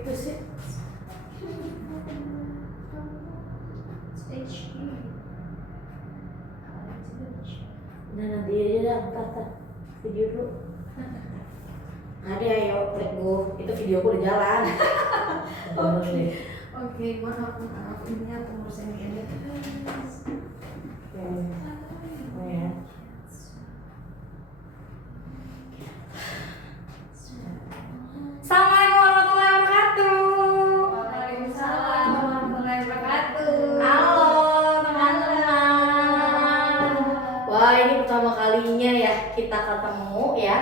gitu sih? Nah nanti aja dah, ntar video dulu. Ada ayo, let go. Itu videoku udah jalan. Oke, maaf ini aku harus ini edit. Oh ya. Assalamualaikum warahmatullahi wabarakatuh. Waalaikumsalam warahmatullahi wabarakatuh. Halo teman-teman. Wah, ini pertama kalinya ya kita ketemu ya.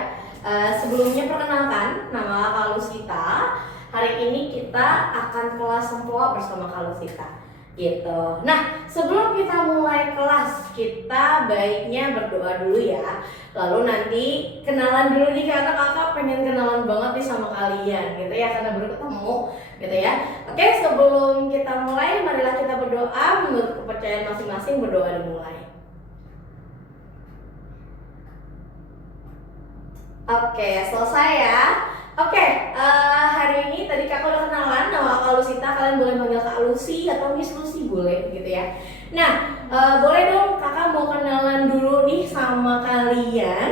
Sebelumnya perkenalkan, nama Kak Lusita. Hari ini kita akan kelas sempoa bersama Kak Lusita gitu. Nah, sebelum kita mulai kelas, kita baiknya berdoa dulu ya. Lalu nanti kenalan dulu nih, karena kakak pengen kenalan banget nih sama kalian gitu ya, karena baru ketemu gitu ya. Oke, sebelum kita mulai, marilah kita berdoa menurut kepercayaan masing-masing. Berdoa dimulai. Oke, selesai ya. Oke, hari ini tadi kakak udah kenalan, nama Kak Lusita. Kalian boleh manggil Kak Lucy atau Miss Lucy boleh gitu ya. Nah, boleh dong kakak mau kenalan dulu nih sama kalian.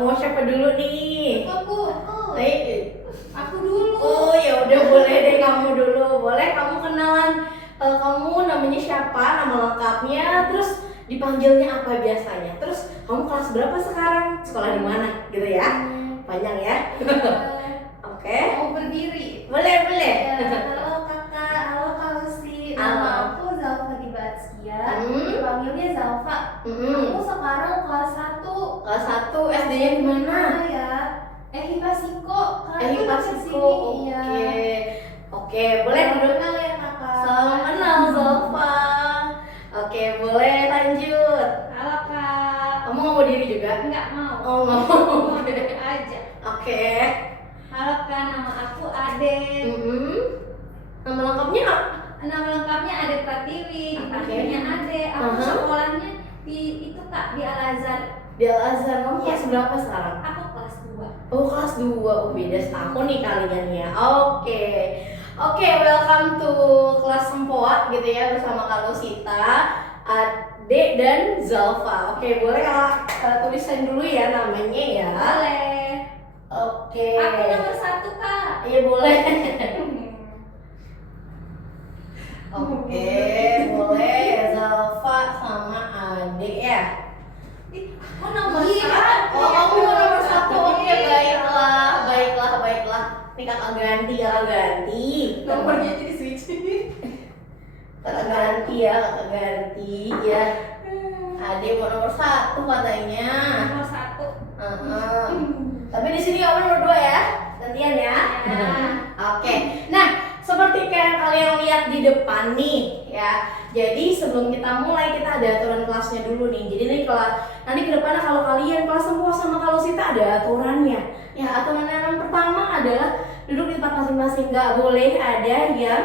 Mau siapa dulu nih? Aku dulu. Oh ya udah, boleh deh kamu dulu. Boleh kamu kenalan, kamu namanya siapa, nama lengkapnya, terus dipanggilnya apa biasanya. Terus kamu kelas berapa sekarang? Sekolah di mana gitu ya? Panjang ya. Oke. Mau berdiri. Boleh. Halo kakak, halo Kak Lucy. Halo. Nama aku Zalfa Dibatskia. Hmm. Dipanggilnya Zalfa. Aku sekarang kelas 1. Kelas 1 SD-nya di mana? Ya. Hipasiko. Hipasiko. Iya. Oke, boleh duduk. Kenal ya kakak. Salam kenal Zalfa. Oke, boleh lanjut. Halo kak. Kamu nggak mau diri juga? Enggak mau. Oh, nggak mau. Mau duduk aja. Oke. Halo kak, nama aku Ade. Nama lengkapnya apa? Nama lengkapnya Ade Pratiwi. Dipanggilnya Ade. Aku Aha. sekolahnya di itu kak, di Al Azhar. Di Al Azhar. Kamu kelas berapa sekarang? Aku kelas 2. Oh, kelas 2. Oh, beda setahun nih kalian ya. Oke, welcome to kelas sempoa gitu ya, bersama Kak Lusita, Ade dan Zalfa. Oke, boleh kalau tulisan dulu ya namanya ya. Boleh. Oke. Aku nomor 1 kak. Iya boleh. Oke, boleh Zalfa sama Ade ya. Aku nomor Iya. 1. Oh, kamu nomor 1. Oke, baiklah. Ini kakak ganti. Nomornya jadi switch. Kakak ganti ya. Ade mau nomor 1 katanya. Nomor 1. Tapi di sini kamu nomor 2 ya. Gantian ya. Ya. Oke. Nah, seperti kayak kalian lihat di depan nih ya. Jadi sebelum kita mulai, kita ada aturan kelasnya dulu nih. Jadi nih nanti ke depannya kalau kalian kelas semua sama Kak Lusita ada aturannya. Ya, aturan yang pertama adalah duduk di tempat masing-masing. Nggak boleh ada yang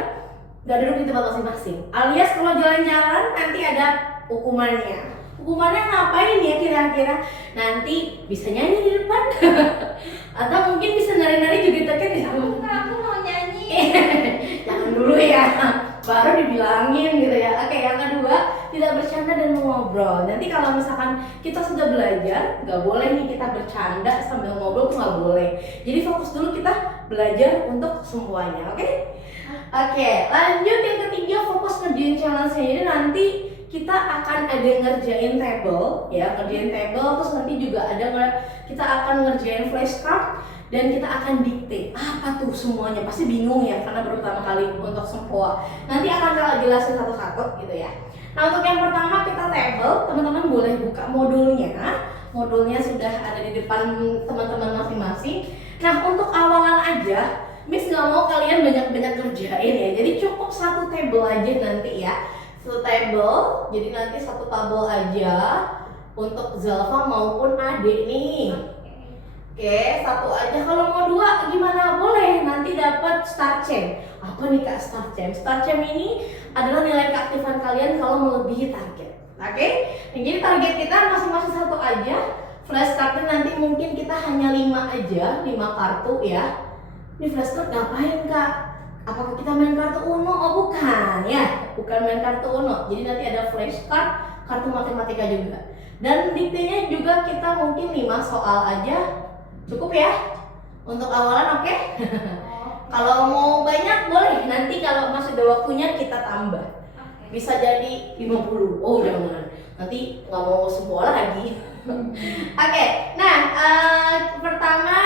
nggak duduk di tempat masing-masing. Alias kalau jalan-jalan nanti ada hukumannya. Hukumannya ngapain ya kira-kira? Nanti bisa nyanyi di depan atau mungkin bisa nari-nari joget-joget di sana. Aku mau nyanyi. Jangan dulu ya, baru dibilangin gitu ya. Oke, yang kedua, tidak bercanda dan mengobrol. Nanti kalau misalkan kita sudah belajar, nggak boleh nih kita bercanda sambil ngobrol, tuh nggak boleh. Jadi fokus dulu kita belajar untuk semuanya, oke? Oke, lanjut yang ketiga, fokus ngerjain challenge-nya. Jadi nanti kita akan ada ngerjain table ya, terus nanti juga kita akan ngerjain flashcard dan kita akan dikte. Apa tuh semuanya? Pasti bingung ya karena baru pertama kali untuk sempoa. Nanti akan saya jelasin satu-satu gitu ya. Nah, untuk yang pertama kita table, teman-teman boleh buka modulnya. Modulnya sudah ada di depan teman-teman masing-masing. Nah, untuk awalan aja, Miss nggak mau kalian banyak-banyak kerjain ya. Jadi cukup satu table aja nanti ya. Satu table, jadi nanti satu tabel aja untuk Zalfa maupun Ade nih. Oke, satu aja. Kalau mau 2 gimana? Boleh, nanti dapat star champ. Apa nih Kak star champ? Star champ ini adalah nilai keaktifan kalian kalau melebihi target. Oke? Nah, jadi target kita masing-masing satu aja. Flash cardnya nanti mungkin kita hanya 5 aja, 5 kartu ya. Ini flashcard ngapain kak? Apakah kita main kartu Uno? Oh bukan ya, bukan main kartu Uno. Jadi nanti ada flashcard, kartu matematika juga. Dan diktenya juga kita mungkin 5 soal aja, cukup ya? Untuk awalan oke? Kalau mau banyak boleh, nanti kalau masih ada waktunya kita tambah. Bisa jadi 50. Oh jangan, nanti nggak mau semua lagi. Oke, nah pertama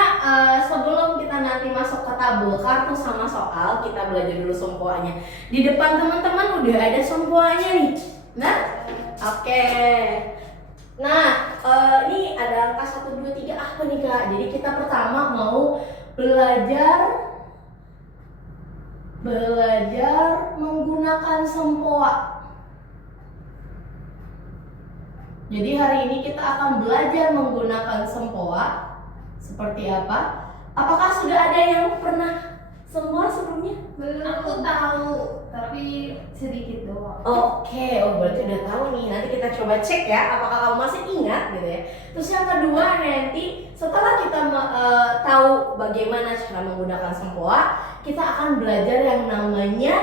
sebelum kita nanti masuk ke tabel kartu sama soal, kita belajar dulu sempoanya. Di depan teman-teman udah ada sempoanya nih. Nah, oke. Nah, ini ada angka 1, 2, 3 apa nih kak? Jadi kita pertama mau belajar menggunakan sempoa. Jadi hari ini kita akan belajar menggunakan sempoa. Seperti apa? Apakah sudah ada yang pernah sempoa sebelumnya? Belum. Aku tahu, tapi sedikit doang. Oke, berarti udah tahu nih. Nanti kita coba cek ya, apakah kamu masih ingat gitu ya. Terus yang kedua nanti setelah kita tahu bagaimana cara menggunakan sempoa, kita akan belajar yang namanya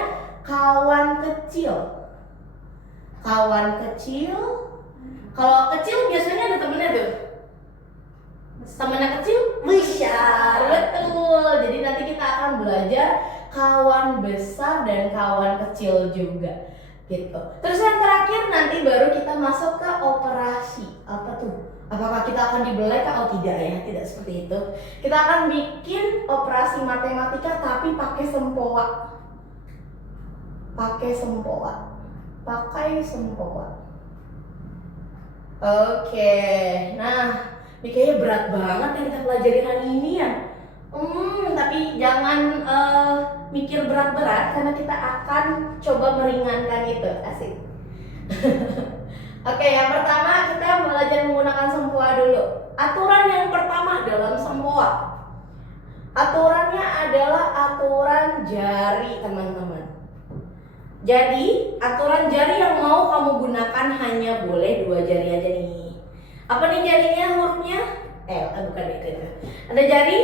kawan kecil. Kawan kecil. Kalau kecil biasanya ada temennya tuh. Temennya kecil bisa, betul. Jadi nanti kita akan belajar kawan besar dan kawan kecil juga, gitu. Terus yang terakhir nanti baru kita masuk ke operasi. Apa tuh? Apakah kita akan dibelek atau tidak ya? Tidak seperti itu. Kita akan bikin operasi matematika tapi pakai sempoa. Pakai sempoa. Oke, nah ini kayaknya berat banget yang kita pelajari hari ini ya. Tapi jangan mikir berat-berat karena kita akan coba meringankan itu, asik. Oke, yang pertama kita belajar menggunakan sempoa dulu. Aturan yang pertama dalam sempoa. Aturannya adalah aturan jari, teman-teman. Jadi, aturan jari yang mau kamu gunakan hanya boleh 2 jari aja nih. Apa nih jarinya hurufnya? Bukan itu. Ada jari?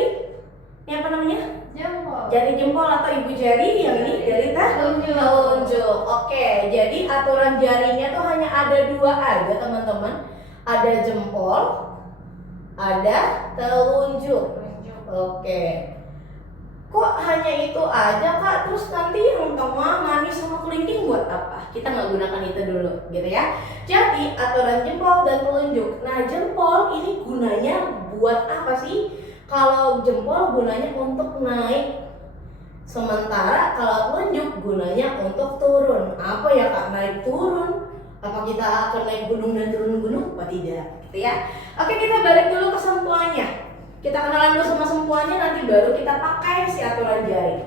Ini apa namanya? Jempol. Jari jempol atau ibu jari, yang ini jari telunjuk. Oke, jadi aturan jarinya tuh hanya ada 2 aja, teman-teman. Ada jempol, ada telunjuk. Oke. Kok hanya itu aja kak? Terus nanti yang tengah manis sama kelingking buat apa? Kita nggak gunakan itu dulu, gitu ya. Jadi aturan jempol dan telunjuk. Nah jempol ini gunanya buat apa sih? Kalau jempol gunanya untuk naik, sementara kalau telunjuk gunanya untuk turun. Apa ya kak? Naik turun? Apa kita akan naik gunung dan turun gunung? Apa tidak? Gitu ya. Oke, kita balik dulu ke sempoanya. Kita kenalan dulu sama sempoanya, nanti baru kita pakai si aturan jari.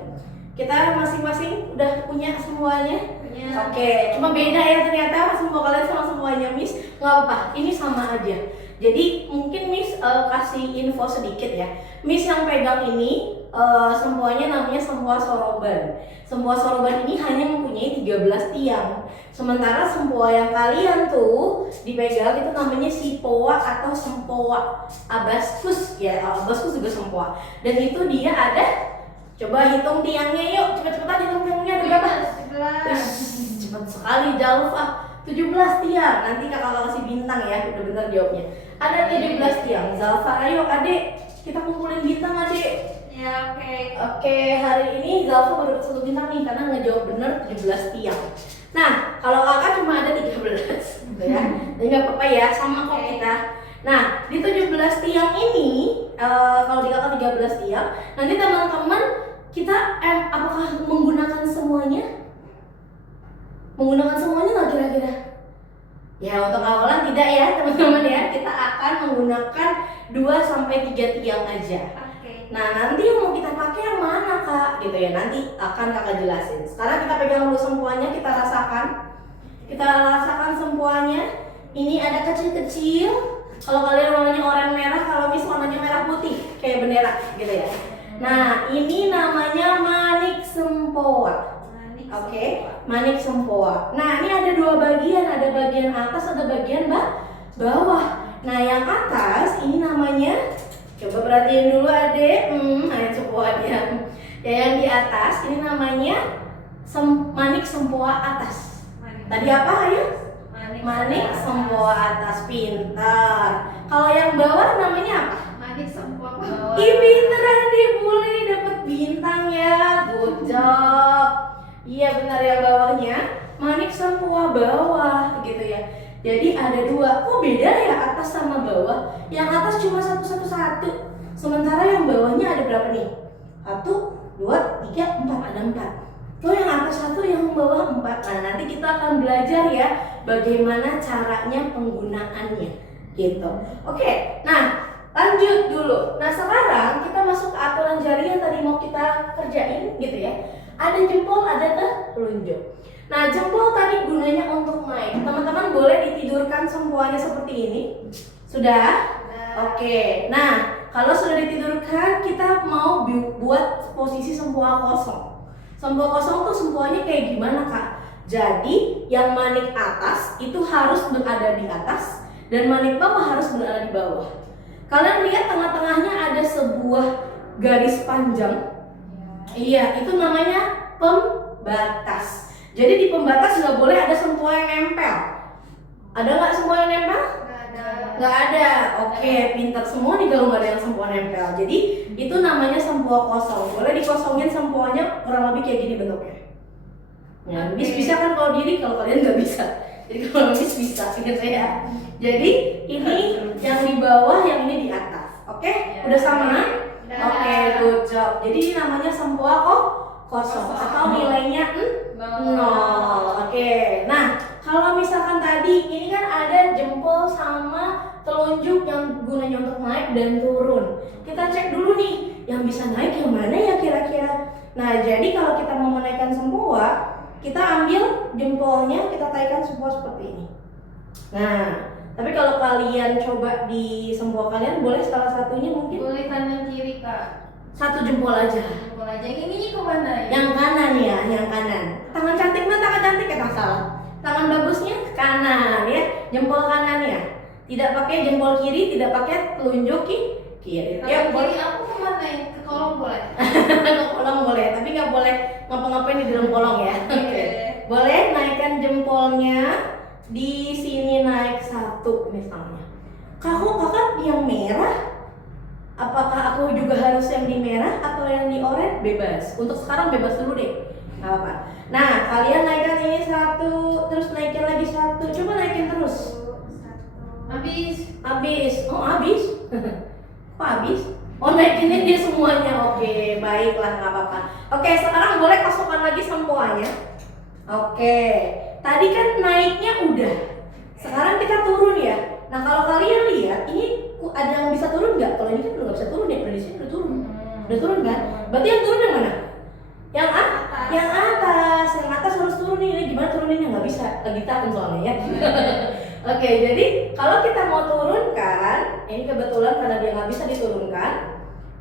Kita masing-masing udah punya semuanya? Punya. Oke, cuma beda ya ternyata semua kalian sama semuanya Miss. Nggak apa-apa, ini sama aja. Jadi mungkin Miss kasih info sedikit ya. Miss yang pegang ini sempoanya namanya sempoa soroban. Sempoa soroban ini hanya mempunyai 13 tiang. Sementara sempoa yang kalian tuh dipegang itu namanya sipoa atau sempoa abaskus ya, abaskus juga sempoa. Dan itu dia ada, coba hitung tiangnya yuk, cepet-cepetan hitung tiangnya ada berapa? 11. Cepet sekali Jalfa, 17 tiang. Nanti kakak kasih bintang ya, udah bener jawabnya. Ada 17 tiang. Zalfa, ayo adek, kita kumpulin bintang adek. Ya oke. Oke, hari ini Zalfa baru dapat 1 bintang nih karena ngejawab bener 17 tiang. Nah, kalau kakak cuma ada 13 gitu ya. Jadi nggak apa-apa ya, sama kok kita. Nah, di 17 tiang ini, kalau di kakak 13 tiang, nanti teman-teman kita apakah menggunakan semuanya? Menggunakan semuanya nggak kira-kira? Ya, untuk awalan tidak ya teman-teman ya. Kita akan menggunakan 2-3 tiang aja. Nah nanti yang mau kita pakai yang mana kak? Gitu ya, nanti akan kakak jelasin. Sekarang kita pegang dulu sempoanya, kita rasakan. Kita rasakan sempoanya. Ini ada kecil-kecil. Kalau kalian warnanya oranye merah, kalau Miss warnanya merah putih, kayak bendera gitu ya. Nah ini namanya manik sempoa. Oke, manik sempoa. Nah ini ada 2 bagian, ada bagian atas, ada bagian bawah. Nah yang atas ini namanya, coba perhatiin dulu adek, manik sempoanya. Ya, yang di atas ini namanya manik sempoa atas. Tadi apa ayo? Manik sempoa atas, pintar. Kalau yang bawah namanya apa? Manik sempoa bawah. Ih, pinteran deh, boleh dapat bintang ya. Good job. Iya benar, yang bawahnya manik sempoa bawah gitu ya. Jadi ada dua. Kok beda ya atas sama bawah? Yang atas cuma satu. Sementara yang bawahnya ada berapa nih? 1, 2, 3, 4, ada 4. Tuh yang atas 1, yang bawah 4. Nah, nanti kita akan belajar ya bagaimana caranya penggunaannya gitu. Oke, nah lanjut dulu. Nah sekarang kita masuk ke aturan jari yang tadi mau kita kerjain gitu ya. Ada jempol, ada telunjuk. Nah jempol tadi gunanya untuk naik. Teman-teman boleh ditidurkan sempoanya seperti ini. Sudah? Oke. Nah kalau sudah ditidurkan, kita mau buat posisi sempoa kosong. Sempoa kosong tuh sempoanya kayak gimana Kak? Jadi yang manik atas itu harus berada di atas dan manik bawah harus berada di bawah. Kalian lihat tengah-tengahnya ada sebuah garis panjang. Iya, itu namanya pembatas. Jadi di pembatas nggak boleh ada sempoa yang nempel. Ada nggak sempoa yang nempel? Nggak ada. Oke, pintar semua nih kalau nggak ada yang sempoa nempel. Jadi itu namanya sempoa kosong. Boleh dikosongin sempoanya kurang lebih kayak gini bentuknya. Ya, Miss bisa kan kalau diri, kalau kalian nggak bisa. Jadi kalau Miss bisa gitu ya. Jadi ini yang di bawah, yang ini di atas. Oke? Udah sama? Oke, good job. Jadi ini namanya sempoa kosong atau nilainya 0. Oke. Nah, kalau misalkan tadi ini kan ada jempol sama telunjuk yang gunanya untuk naik dan turun. Kita cek dulu nih, yang bisa naik yang mana ya kira-kira. Nah, jadi kalau kita mau menaikkan sempoa, kita ambil jempolnya, kita taikkan sempoa seperti ini. Nah, tapi kalau kalian coba di sempoa kalian, boleh salah satunya mungkin? Boleh kanan kiri Kak. Satu jempol aja. Jempol aja. Yang ini kemana ya? Yang kanan ya, yang kanan. Tangan cantik mana? Tangan cantik ya, tak salah. Tangan bagusnya ke kanan ya, jempol kanan ya. Tidak pakai jempol kiri, tidak pakai telunjuk kiri. Ya, kiri aku kemana ya? Ke kolong boleh? Ke kolong boleh, tapi nggak boleh ngapa-ngapain di dalam kolong ya. Oke. Boleh naikkan jempolnya. Di sini naik 1 misalnya. Kakak yang merah? Apakah aku juga harus yang di merah atau yang di oranye? Bebas. Untuk sekarang bebas dulu deh. Nggak apa. Nah, kalian naikkan ini 1, terus naikin lagi 1. Coba naikin terus. Habis. Oh, habis? Kok habis? Oh, naikinnya dia semuanya. Oke, baiklah, nggak apa-apa. Oke, sekarang boleh kosongkan lagi sempoanya. Oke, tadi kan naiknya udah. Sekarang kita turun ya. Nah, kalau kalian lihat, ini ada yang bisa turun nggak? Kalau ini kan udah nggak bisa turun ya, kalau di sini udah turun. Udah turun kan? Berarti yang turun yang mana? Yang atas. Yang atas. Yang atas harus turun nih. Ini gimana turuninnya? Nggak bisa. Lagi tahun soalnya ya. Oke, jadi kalau kita mau turunkan, ini kebetulan karena dia nggak bisa diturunkan,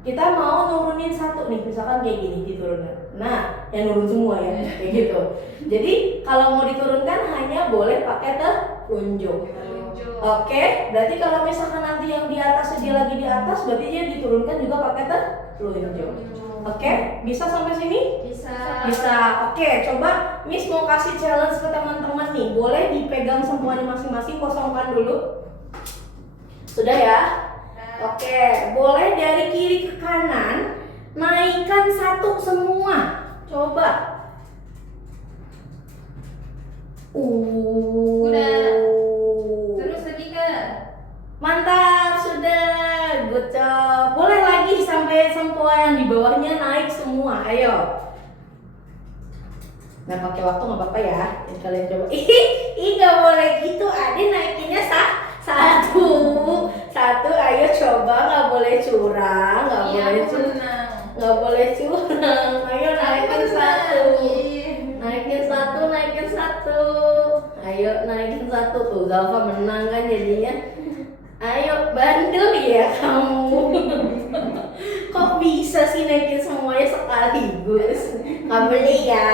kita mau nurunin 1 nih, misalkan kayak gini diturunkan. Nah, yang nurun semua ya, kayak gitu. Jadi kalau mau diturunkan hanya boleh pakai telunjuk. Oke, berarti kalau misalkan nanti yang di atas dia lagi di atas, berarti dia diturunkan juga pakai telunjuk. Oke, bisa sampai sini? Bisa. Oke, coba Miss mau kasih challenge ke teman-teman nih. Boleh dipegang semuanya masing-masing, kosongkan dulu. Sudah ya? Oke, boleh dari kiri ke kanan naikkan 1 semua. Coba. Udah. Terus lagi Kak. Mantap, sudah. Good job. Boleh lagi sampai sempoa yang di bawahnya naik semua. Ayo. Nggak pakai waktu nggak apa-apa ya. Jadi kalian coba. Ih, nggak boleh gitu. Adi naikinnya 1. Ayo coba, nggak boleh curang, nggak boleh curang. Nggak boleh curang. Ayo naikin 1. Naikin 1. Ayo naikin 1 tuh. Zalfa menang kan jadinya. Ayo bandel ya kamu. Kok bisa sih naikin semuanya sekaligus? Nggak boleh ya.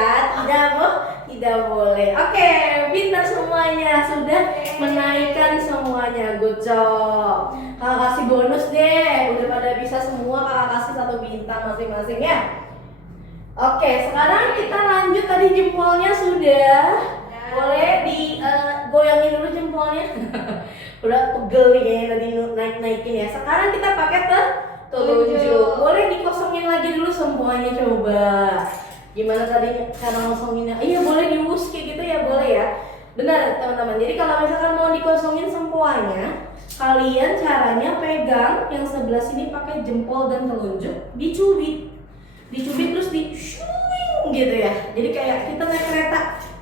Tidak boleh. Oke, pintar semuanya. Sudah menaikkan semuanya. Good job. Kakak kasih bonus deh. Udah pada bisa semua, kakak kasih 1 bintang masing-masing ya. Oke, sekarang kita lanjut. Tadi jempolnya sudah. Boleh goyangin dulu jempolnya. Udah pegel nih kayaknya tadi naikin ya. Sekarang kita pakai telunjuk. Boleh dikosongin lagi dulu semuanya coba. Gimana tadi cara ngosonginnya? Iya, boleh dius kayak gitu ya, boleh ya. Benar teman-teman. Jadi kalau misalkan mau dikosongin sempoanya, kalian caranya pegang yang sebelah sini pakai jempol dan telunjuk, dicubit terus di shuing gitu ya. Jadi kayak kita naik kereta.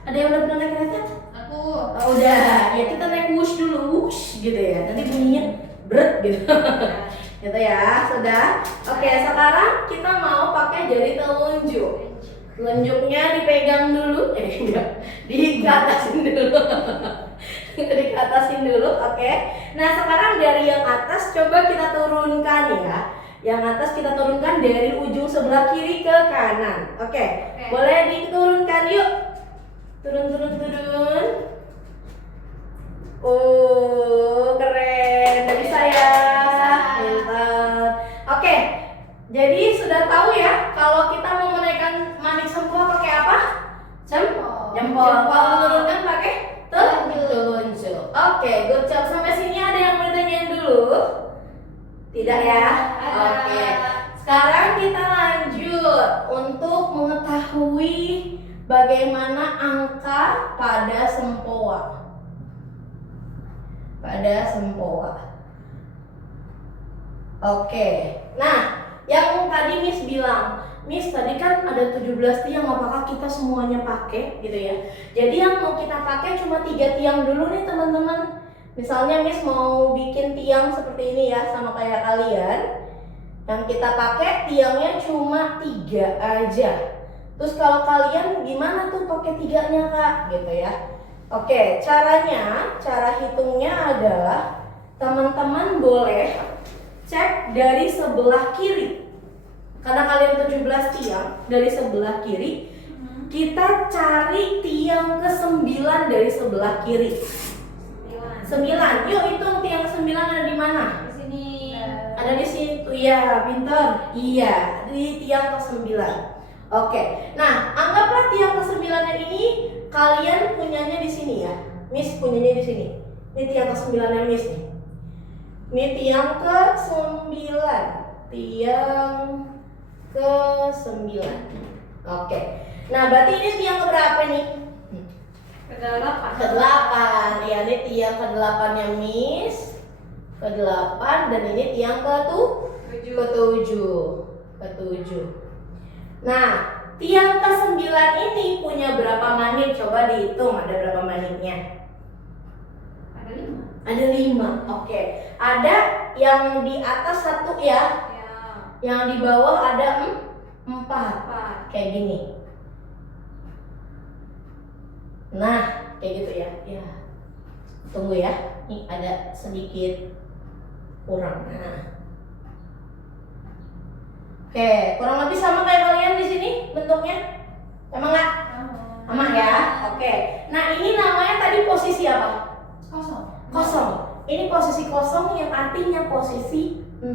Ada yang udah pernah naik kereta? Aku. Oh, udah. Ya kita naik wush dulu, wush gitu ya. Nanti bunyinya bret gitu. Gitu ya. Sudah. Oke, sekarang kita mau pakai jari telunjuk. Telunjuknya dipegang dulu, enggak, dikatasin dulu. Dikatasin dulu, oke. Nah, sekarang dari yang atas coba kita turunkan ya. Yang atas kita turunkan dari ujung sebelah kiri ke kanan. Oke. Boleh diturunkan yuk. Turun. Oh, keren. Udah bisa ya. Mantap. Oke. Jadi sudah tahu ya kalau kita mau menaikkan manik sempoa pakai apa? Jempol. Kalau menurunkan pakai telunjuk. Oke, good job. Sampai sini ada yang mau ditanyain dulu? Tidak ya? Oke. Sekarang kita lanjut untuk mengetahui bagaimana angka pada sempoa. Oke. Nah, yang tadi Miss bilang, Miss tadi kan ada 17 tiang, apakah kita semuanya pakai gitu ya? Jadi yang mau kita pakai cuma 3 tiang dulu nih teman-teman. Misalnya Miss mau bikin tiang seperti ini ya, sama kayak kalian. Yang kita pakai tiangnya cuma 3 aja. Terus kalau kalian gimana tuh pakai 3-nya Kak? Gitu ya. Oke, cara hitungnya adalah teman-teman boleh cek dari sebelah kiri. Karena kalian 17 tiang dari sebelah kiri, kita cari tiang ke-9 dari sebelah kiri. 9. Yuk hitung tiang ke-9 ada di mana? Di sini. Ada di situ. Iya, pintar. Iya, di tiang ke-9. Oke. Nah, anggaplah tiang ke-9 ini kalian punyanya di sini ya. Miss punyanya di sini. Ini tiang ke-9 Miss nih. Ini tiang ke-9. Tiang ke-9. Oke. Nah, berarti ini tiang ke-berapa nih? Ke-8. Ya, ini tiang ke-8-nya Miss. Ke-8 dan ini tiang ke-7. Nah, tiang ke-9 ini punya berapa manik? Coba dihitung ada berapa maniknya? Ada 5. Oke. Ada yang di atas 1 ya. Yang di bawah ada 4. Kayak gini. Nah, kayak gitu ya. Ya. Tunggu ya. Nih ada sedikit kurang. Nah. Oke, kurang lebih sama kayak kalian di sini bentuknya. Sama nggak? Sama ya. Oke. Nah, ini namanya tadi posisi apa? Kosong. Ini posisi kosong yang artinya posisi 0.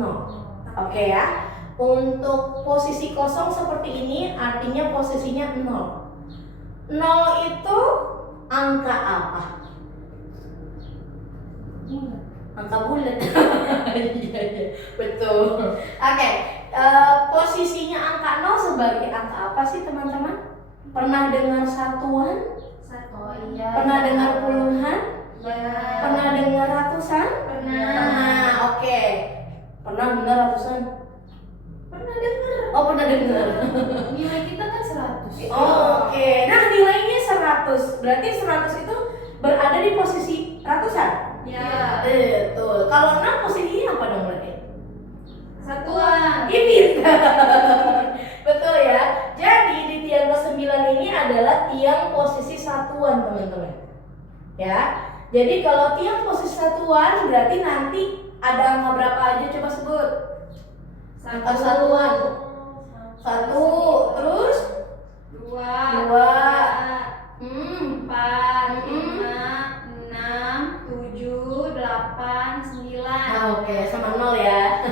Oke ya. Untuk posisi kosong seperti ini artinya posisinya 0. 0 itu angka apa? Angka bulat. Iya, betul. Oke, posisinya angka 0 sebagai angka apa sih teman-teman? Pernah dengar satuan? Pernah dengar puluhan? Pernah dengar ratusan? Pernah. Oke. Pernah dengar ratusan? Pernah dengar. Oh, pernah dengar. Nilai kita kan 100. Oke. Nah, nilainya 100. Berarti 100 itu berada di posisi ratusan? Ya. Betul. Kalau 6 posisinya apa dong berarti? Satuan. Ini. Betul ya. Jadi di tiang ke-9 ini adalah tiang posisi satuan, teman-teman. Ya. Jadi kalau tiang posisi satuan berarti nanti ada angka berapa aja, coba sebut. Angka satuan. 1, terus 2, 4, 5, 6, 7, 8, 9. Oke, sama 0 ya.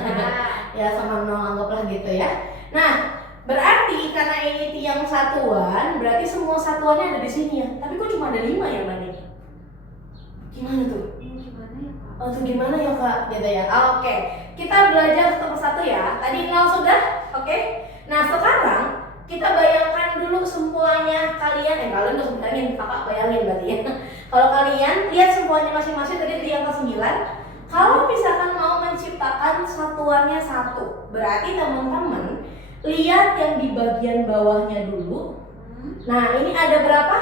Ya, sama 0 anggaplah gitu ya. Nah, Berarti karena ini tiang satuan, berarti semua satuannya ada di sini ya. Tapi kok cuma ada 5 ya maniknya? Gimana tuh? Gimana ya Kak? Oh tuh gimana ya Kak? Gitu ya. Oke, kita belajar satu persatu ya. Tadi 0 sudah? Oke. Nah sekarang kita bayangkan dulu sempuanya kalian. Kalian udah bayangin, kakak bayangin berarti ya. Kalau kalian lihat sempuanya masing-masing tadi di angka 9. Kalau misalkan mau menciptakan satuannya 1, berarti teman-teman lihat yang di bagian bawahnya dulu. Nah ini ada berapa?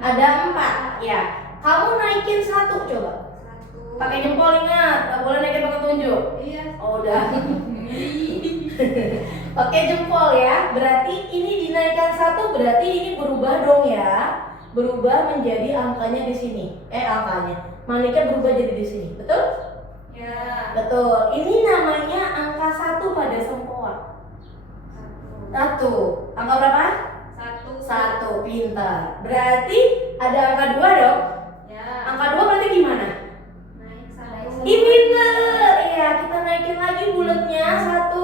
Ada 4 ya. Kamu naikin 1 coba. 1. Pakai jempol ingat, nggak boleh naikin pakai tunjuk. Iya. Oh udah. Pakai jempol ya. Berarti ini dinaikkan 1, berarti ini berubah dong ya. Berubah menjadi angkanya di sini. Angkanya. Maniknya berubah jadi di sini. Betul? Ya. Betul. Ini namanya angka 1 pada sempoa. 1. Angka berapa? 1. Pintar. Berarti ada angka 2 dong. Ya. Angka 2 berarti gimana? Naik 1. Ih pinter. Iya, kita naikin lagi bulatnya 1.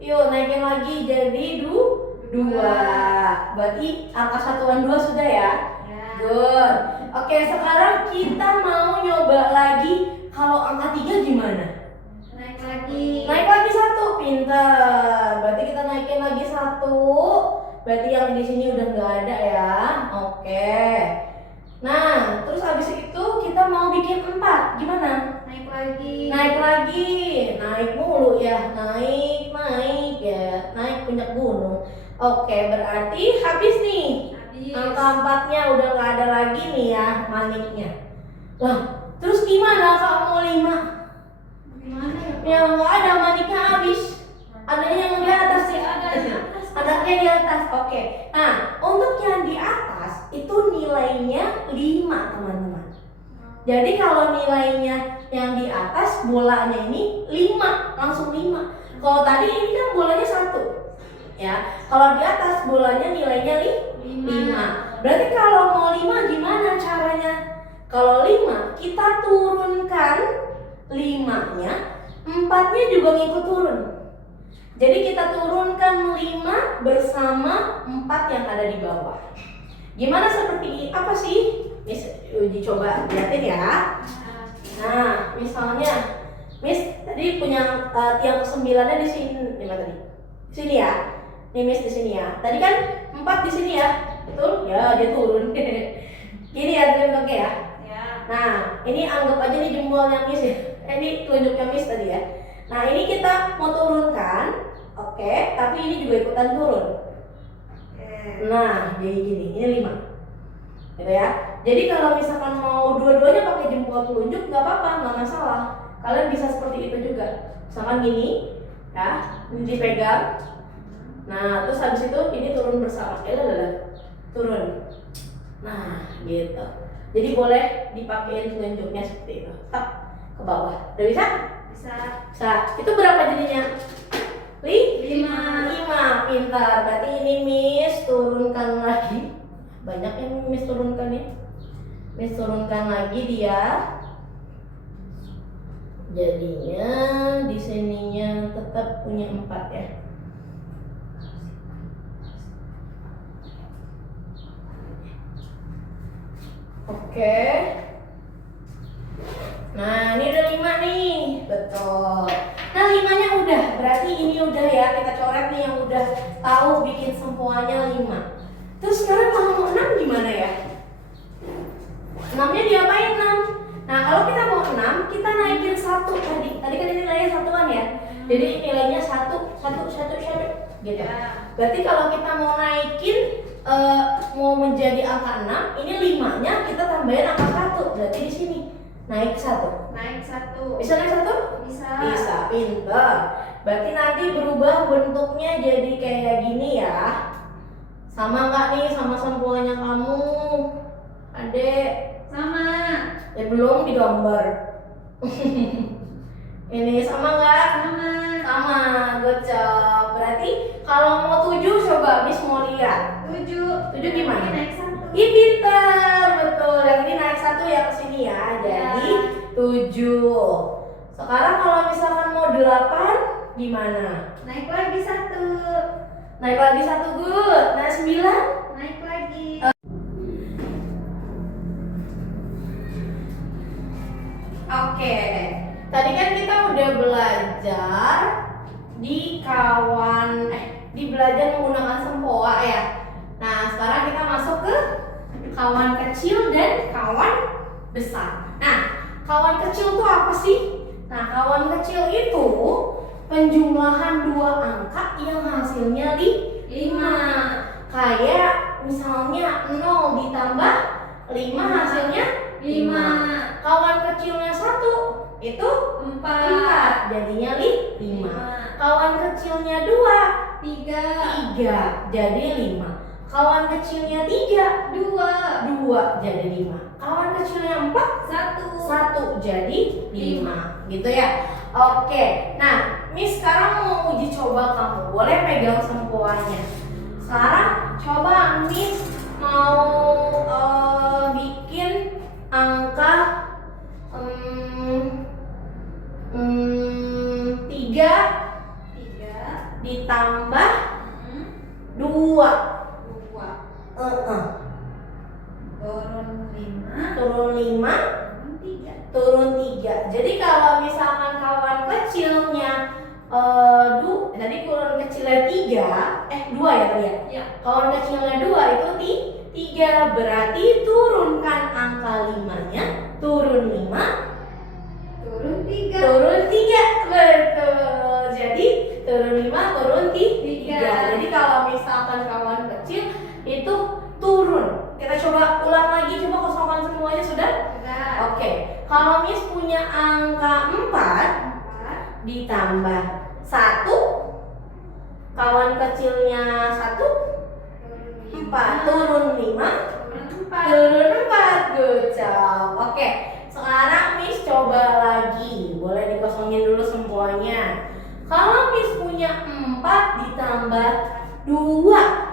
Yuk, naikin lagi jadi 2. Berarti angka satuan 2 sudah ya? Ya. Good. Oke, sekarang kita mau nyoba lagi kalau angka 3 gimana? Naik lagi. Naik lagi 1. Pinter. Berarti kita naikin lagi 1. Berarti yang di sini udah nggak ada ya. Oke. Nah, terus habis itu kita mau bikin 4. Gimana? Naik lagi. Naik lagi. Naik mulu ya. Naik ya. Naik puncak gunung. Oke, berarti habis nih. Habis. Angka 4-nya udah nggak ada lagi nih ya maniknya. Lah, terus gimana kalau mau 5? Gimana ya? Ya nggak ada, maniknya habis. Adanya yang di atas sih. Ada di atas. Adanya di atas. Oke. Nah, untuk yang di atas itu nilainya 5 teman-teman. Jadi kalau nilainya yang di atas bolanya ini 5, langsung 5. Kalau tadi ini kan bolanya 1. Ya. Kalau di atas bolanya nilainya 5. Berarti kalau mau 5 gimana caranya? Kalau 5 kita turunkan 5-nya, 4-nya juga ngikut turun. Jadi kita turunkan 5 bersama 4 yang ada di bawah. Gimana seperti apa sih? Miss uji coba lihatin ya. Nah, misalnya Miss tadi punya tiang ke-9-nya di sini. Di mana tadi? Di sini ya. Nih Miss di sini ya. Tadi kan 4 di sini ya. Betul? Ya, dia turun. Gini ya, oke ya. Ya. Nah, ini anggap aja nih jempolnya Miss ya. Ini telunjuknya Miss tadi ya. Nah, ini kita mau turunkan. Oke, tapi ini juga ikutan turun. Nah, jadi gini, ini 5. Gitu ya. Jadi kalau misalkan mau dua-duanya pakai jempol telunjuk nggak apa-apa, nggak masalah. Kalian bisa seperti itu juga. Misalkan gini, ya, ini dipegang. Nah, terus habis itu ini turun bersama. Turun. Nah, gitu. Jadi boleh dipakein telunjuknya seperti itu. Tak ke bawah. Udah bisa? Bisa. Bisa. Itu berapa jadinya? 5. 5. Pintar. Berarti ini Miss turunkan lagi. Banyak yang Miss turunkan ya. Miss turunkan lagi dia. Jadinya di sininya tetap punya 4 ya. Oke. Nah, ini udah 5 nih. Betul. Nah, 5-nya udah. Berarti ini udah ya. Kita coret nih yang udah tahu bikin sempoanya 5. Terus sekarang mau 6 gimana ya? 6-nya diapain 6? Nah, kalau kita mau 6, kita naikin 1 tadi. Tadi kan ini nilainya satuan ya. Jadi nilainya 1 gitu. Ya. Berarti kalau kita mau naikin mau menjadi angka 6, ini 5-nya kita tambahin angka 1. Berarti di sini naik 1. Naik 1. Bisa naik 1? Bisa. Bisa, pintar. Berarti nanti berubah bentuknya jadi kayak gini ya. Sama nggak nih sama sempoanya kamu, Adek? Sama. Belum digambar. Ini sama nggak? Sama. Sama, good job. Berarti kalau mau 7 coba Miss mau lihat. 7. 7 gimana? Ini naik 1. Ih pintar, betul. Yang ini naik 1 ya ke sini ya. Jadi 7. Sekarang kalau misalkan mau 8 gimana? Naik lagi 1. Naik lagi 1, good. Nah 9. Naik lagi. Oke, tadi kan kita udah belajar di belajar menggunakan sempoa ya. Nah, sekarang kita masuk ke kawan kecil dan kawan besar. Nah, kawan kecil itu apa sih? Nah, kawan kecil itu penjumlahan 2 angka yang hasilnya 5. Kayak misalnya 0 ditambah 5 hasilnya 5. Kawan kecilnya 1 itu 4, jadinya 5. Kawan kecilnya 2, 3, jadi 5. Kawan kecilnya 3, 2, jadi 5. Kawan kecilnya 4, 1, jadi 5. Gitu ya. Oke, nah Miss sekarang mau uji coba kamu. Boleh pegang sempoanya. Sekarang coba Miss mau bikin angka 3 ditambah 2. Turun 5, turun 3. Jadi kalau misalkan kawan kecilnya tadi kawan kecilnya 2 ya tadi ya? Ya. Kawan kecilnya 2 itu 3, berarti turunkan angka 5-nya, turun 5, turun 3. Betul. Jadi turun 5, turun 3. Jadi kalau misalkan kawan kecil itu turun. Kita coba ulang lagi, coba kosongkan semuanya sudah? Oke. Kalau Miss punya angka 4 ditambah 1, kawan kecilnya 1, 4, turun 5, turun 4. Good job. Oke. Sekarang Miss coba lagi. Boleh dikosongin dulu semuanya. Kalau Miss punya 4 ditambah 2.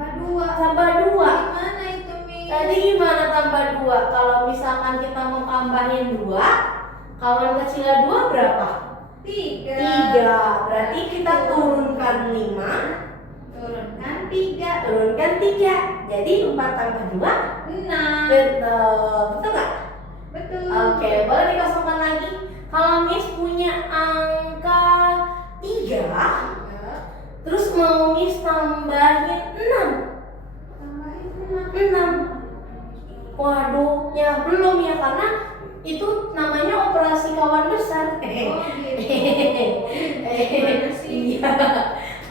Tambah 2. Gimana itu, Miss? Tadi gimana tambah 2? Kalau misalkan kita mau tambahin 2, kawan kecilnya 2 berapa? 3. Berarti kita turunkan 5, Turunkan 3. turunkan 3. Jadi 4 tambah 2, 6. betul nggak? Betul. Oke, boleh dikosongkan lagi. Kalau Miss punya angka 3, terus mau Miss tambahin 6. Tambahin 6. Waduh, ya belum ya, karena itu namanya operasi kawan besar. Gimana sih? Iya.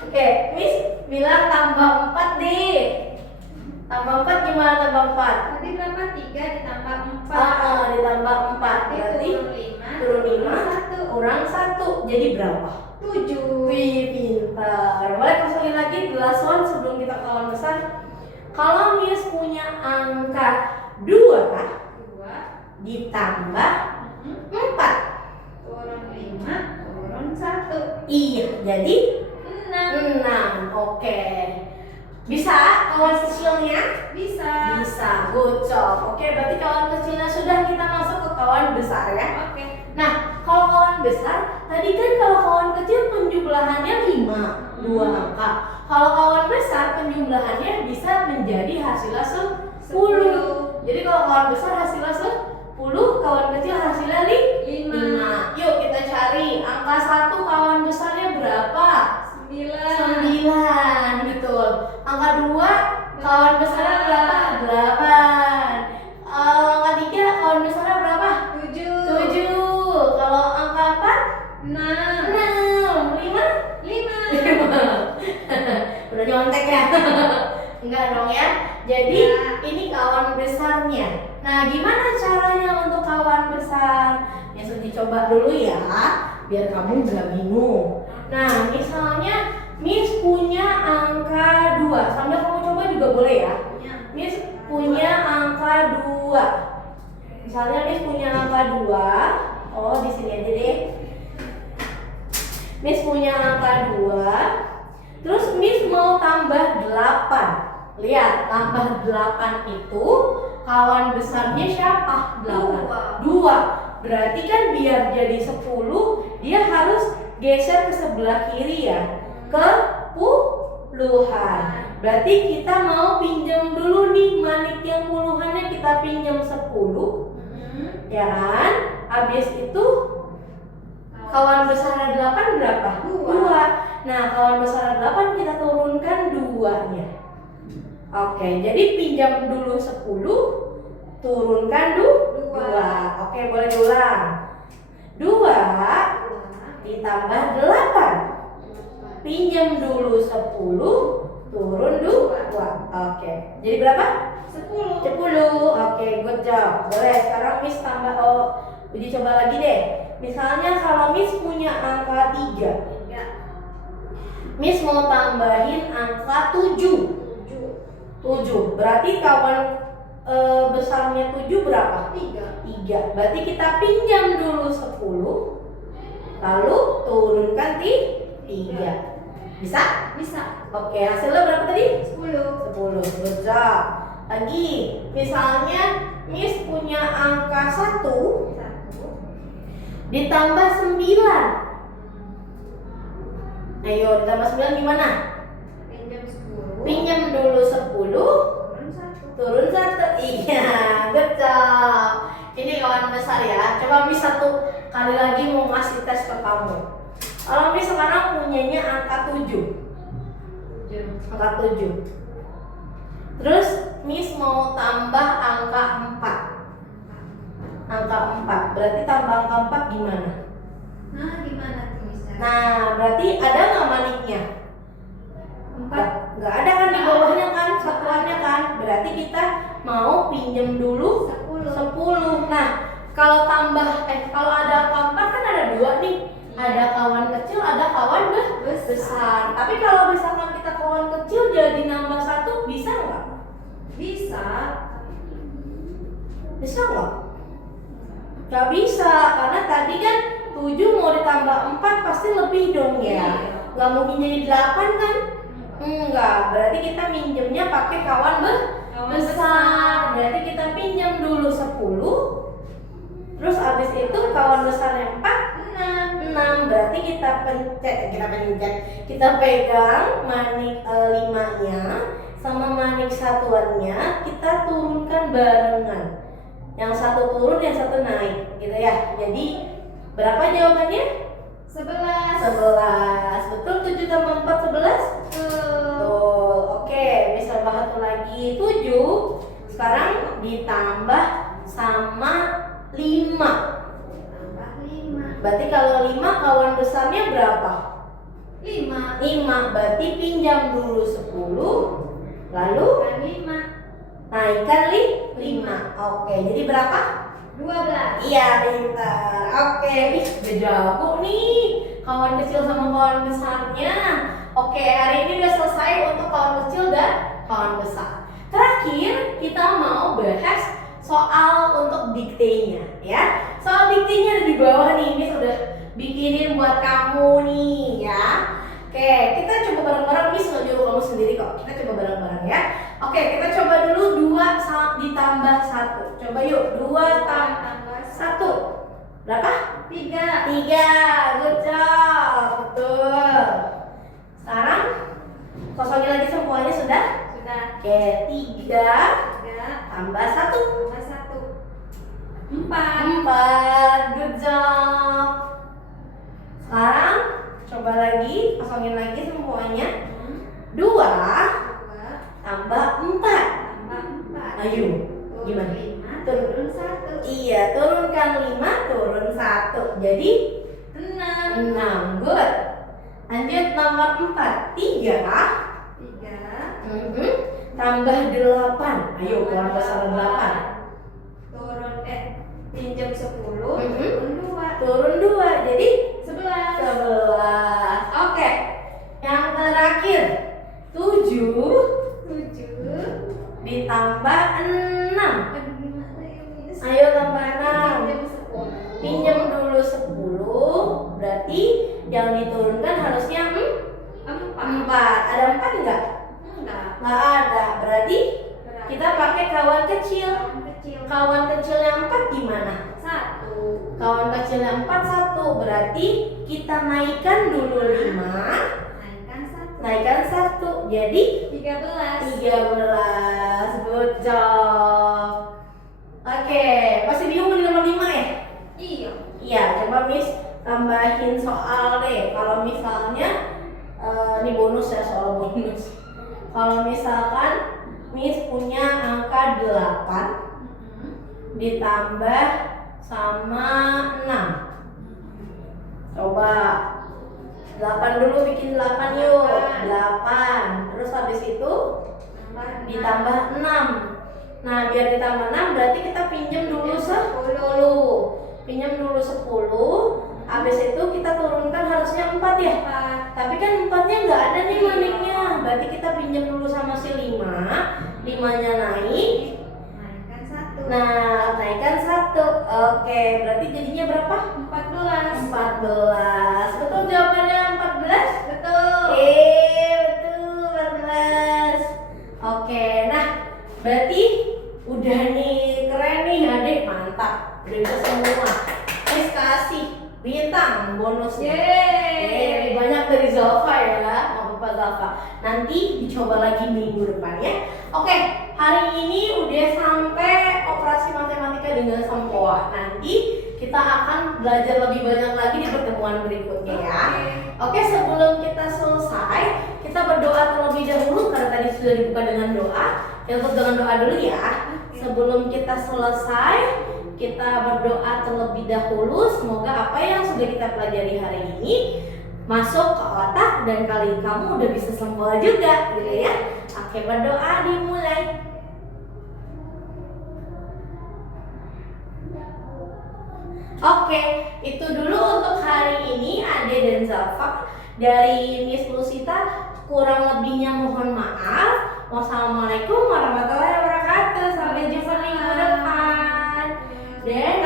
Oke, Miss bilang tambah 4 deh. Tambah 4 gimana tambah 4? Tadi berapa? 3 ditambah 4. Ditambah 4 berarti turun 5, kurang 1. Jadi berapa? 7. Wih, pintar. Boleh kosongin lagi the last one sebelum kita kawan besar. Kalau Miss punya angka 2 ditambah 4. Turun 5, turun 1. Iya, jadi 6. 6. Oke. Bisa kawan kecilnya? Bisa. Bisa. Good job. Oke, berarti kawan kecilnya sudah, kita masuk ke kawan besar ya. Oke. Nah, kalau kawan besar, tadi kan kalau kawan kecil penjumlahannya 5, 2 angka. Kalau kawan besar penjumlahannya bisa menjadi hasilnya 10. Jadi kalau kawan besar hasilnya 10, kawan kecil hasilnya 5. Yuk kita cari angka 1 kawan besarnya berapa? 9. Betul. Angka 2 kawan besarnya berapa? 8. Angka 3 kawan besarnya berapa? 7. Kalau angka 4? 6. 5? Udah nyontek ya? Enggak dong ya. Jadi ini kawan besarnya. Nah, gimana caranya untuk kawan besar? Ya sudah coba dulu ya, biar kamu nggak bingung. Nah, misalnya Miss punya angka 2. Sambil kamu coba juga boleh ya. Miss punya angka 2. Misalnya Miss punya angka 2. Oh, di sini aja deh. Miss punya angka 2. Terus Miss mau tambah 8. Lihat, tambah 8 itu kawan besarnya siapa? 8. 2. Berarti kan biar jadi 10, dia harus geser ke sebelah kiri ya, ke puluhan. Berarti kita mau pinjam dulu nih manik yang puluhannya, kita pinjam 10, ya kan? Habis itu kawan besar 8 berapa? 2. Nah, kawan besar 8 kita turunkan 2-nya. Oke, jadi pinjam dulu 10, turunkan 2. Oke, boleh diulang. 2 ditambah 8. Pinjam dulu 10, turun 2. Oke, jadi berapa? 10. Oke, good job. Boleh, sekarang Miss tambah, uji coba lagi deh. Misalnya kalau Miss punya angka 3, Miss mau tambahin angka 7. Berarti kawan besarnya 7 berapa? 3. Berarti kita pinjam dulu 10, lalu turunkan 3. Bisa? Oke, hasilnya berapa tadi? 10. Good job. Lagi, misalnya Miss punya angka 1 ditambah 9. Ayo, ditambah 9 gimana? Pinjam dulu 10, turun 1. Iya, good job. Ini kawan besar ya. Coba Miss satu kali lagi mau ngasih tes ke kamu. Kalau Miss sekarang punyanya angka 7. Terus Miss mau tambah angka 4. Berarti tambah angka 4 gimana? Gimana tuh bisa? Nah, berarti ada nggak maniknya? 4. Nggak ada kan di bawahnya kan, satuannya kan. Berarti kita mau pinjam dulu 10. Nah, kalau kalau ada angka 4 kan ada 2 nih. Ada kawan kecil, ada kawan besar. Tapi kalau misalkan kita kawan kecil jadi nambah 1, bisa nggak? Bisa nggak? Nggak bisa, karena tadi kan 7 mau ditambah 4 pasti lebih dong ya. Nggak mungkin jadi 8 kan? Enggak, berarti kita minjemnya pakai kawan besar. Berarti kita pinjam dulu 10, terus habis itu kawan besarnya 6. Berarti kita pegang manik 5-nya sama manik satuannya, kita turunkan barengan. Yang satu turun, yang satu naik, gitu ya. Jadi berapa jawabannya? 11. Betul, 7 tambah 4 11? Betul. Oke, bisa bahas lagi 7. Sekarang ditambah sama 5. Berarti kalau 5 kawan besarnya berapa? 5. Berarti pinjam dulu 10, lalu naikkan 5. Oke, jadi berapa? 12. Iya, pintar. Oke, udah jago nih kawan kecil sama kawan besarnya. Oke, hari ini udah selesai untuk kawan kecil dan kawan besar. Terakhir, kita mau bahas soal untuk diktenya ya. Soal diktenya ada di bawah nih, ini sudah bikinin buat kamu nih ya. Oke, kita coba bareng-bareng. Miss nggak nyuruh kamu sendiri kok. Kita coba bareng-bareng ya. Oke, kita coba dulu 2 ditambah 1. Coba yuk, 2 tambah 1. Berapa? 3. Good job. Betul. Sekarang kosongin lagi semuanya sudah? Oke, 3 tambah 1. 4. Good job. Sekarang coba lagi, kosongin lagi semuanya. 2 tambah 4. Ayo, gimana? Turun 1. Iya, turunkan 5, turun 1. Jadi 6. Good. Lanjut nomor 4. 3 tambah 8. Ayo, kawan besar 8. Pinjam 10, Turun 2. Jadi 11. Oke. Yang terakhir 7 ditambah 6. Ayo tambah 6. Pinjam dulu 10. Berarti yang diturunkan harusnya 4. Ada 4 enggak? Nggak ada. Berarti kita pakai kawan kecil. Kawan kecil yang 4 gimana? 1. Kawan kecilnya 4, 1. Berarti kita naikkan dulu 5. Naikkan 1. Jadi 13. 13. Good job. Oke, masih bingung di nomor 5 ya? Iya. Iya, coba Miss tambahin soal deh. Kalau misalnya ini bonus ya, soal bonus. Kalau misalkan Miss punya angka 8 ditambah sama 6. Coba 8 dulu, bikin 8 yuk. 8. Terus habis itu ditambah 6. Nah, biar ditambah 6 berarti kita pinjam dulu 10. Pinjam dulu 10. Habis itu kita turunkan harusnya 4 ya. Tapi kan 4-nya nggak ada nih maniknya. Berarti kita pinjam dulu sama si 5. 5-nya naik. Naikkan 1. Nah, naikkan 1. Oke, berarti jadinya berapa? 14. 14. Betul jawabannya 14? Betul. Betul 14. Oke, nah berarti udah nih, keren nih adik, mantap. Udah bisa semua. Miss kasih bintang bonusnya. Lebih banyak dari Zalfa ya, nggak apa-apa Zalfa. Nanti dicoba lagi minggu depan ya. Oke, hari ini udah sampai operasi matematika dengan Sampoa. Nanti kita akan belajar lebih banyak lagi di pertemuan berikutnya ya. Oke, sebelum kita selesai, kita berdoa terlebih dahulu karena tadi sudah dibuka dengan doa. Kita tutup dengan doa dulu ya. Sebelum kita selesai, kita berdoa terlebih dahulu. Semoga apa yang sudah kita pelajari hari ini masuk ke otak dan kali kamu udah bisa sembuh juga, gitu ya. Oke, berdoa dimulai. Oke, itu dulu untuk hari ini Ade dan Zalfa. Dari Miss Lusita, kurang lebihnya mohon maaf. Wassalamualaikum warahmatullahi wabarakatuh. Sampai jumpa minggu depan. Dan